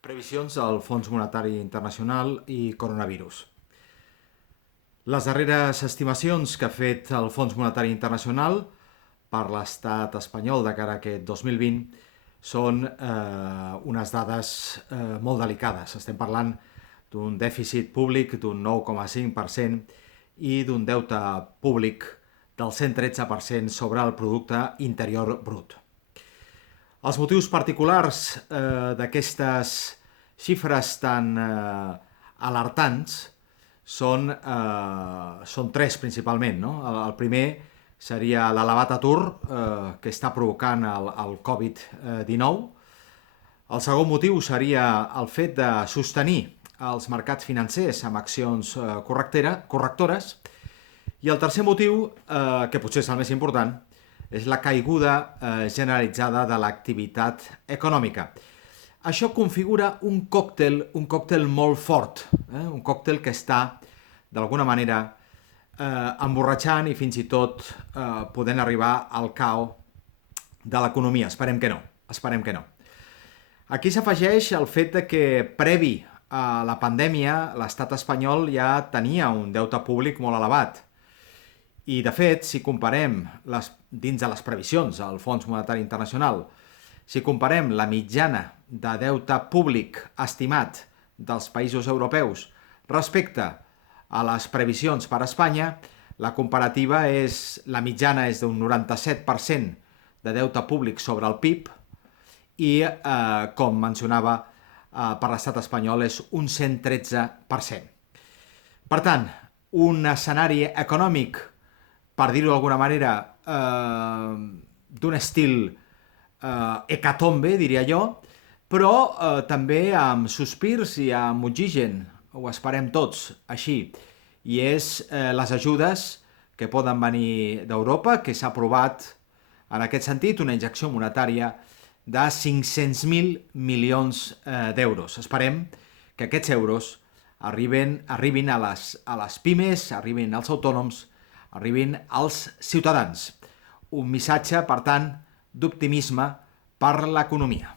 Previsions del Fons Monetari Internacional i coronavirus. Les darreres estimacions que ha fet el Fons Monetari Internacional per l'estat espanyol de cara a aquest 2020 són unes dades molt delicades. Estem parlant d'un dèficit públic d'un 9,5% i d'un deute públic del 113% sobre el producte interior brut. Els motius particulars d'aquestes xifres tan alertants són tres principalment. No? El primer seria l'elevat atur que està provocant el Covid-19. El segon motiu seria el fet de sostenir els mercats financers amb accions correctores. I el tercer motiu, que potser és el més important, és la caiguda generalitzada de l'activitat econòmica. Això configura un còctel molt fort, un còctel que està, d'alguna manera, emborratxant i fins i tot podent arribar al caos de l'economia. Esperem que no. Aquí s'afegeix el fet que previ a la pandèmia l'estat espanyol ja tenia un deute públic molt elevat. I, de fet, si comparem dins de les previsions del Fons Monetari Internacional, si comparem la mitjana de deute públic estimat dels països europeus respecte a les previsions per a Espanya, la comparativa la mitjana és d'un 97% de deute públic sobre el PIB i, com mencionava, per l'estat espanyol és un 113%. Per tant, un escenari econòmic, per dir-ho d'alguna manera, d'un estil hecatombe, diria jo, però també amb sospirs i amb oxigen, ho esperem tots així, i és les ajudes que poden venir d'Europa, que s'ha aprovat en aquest sentit una injecció monetària de 500.000 milions d'euros. Esperem que aquests euros arribin a les pimes, arribin als autònoms, arribin als ciutadans. Un missatge, per tant, d'optimisme per l'economia.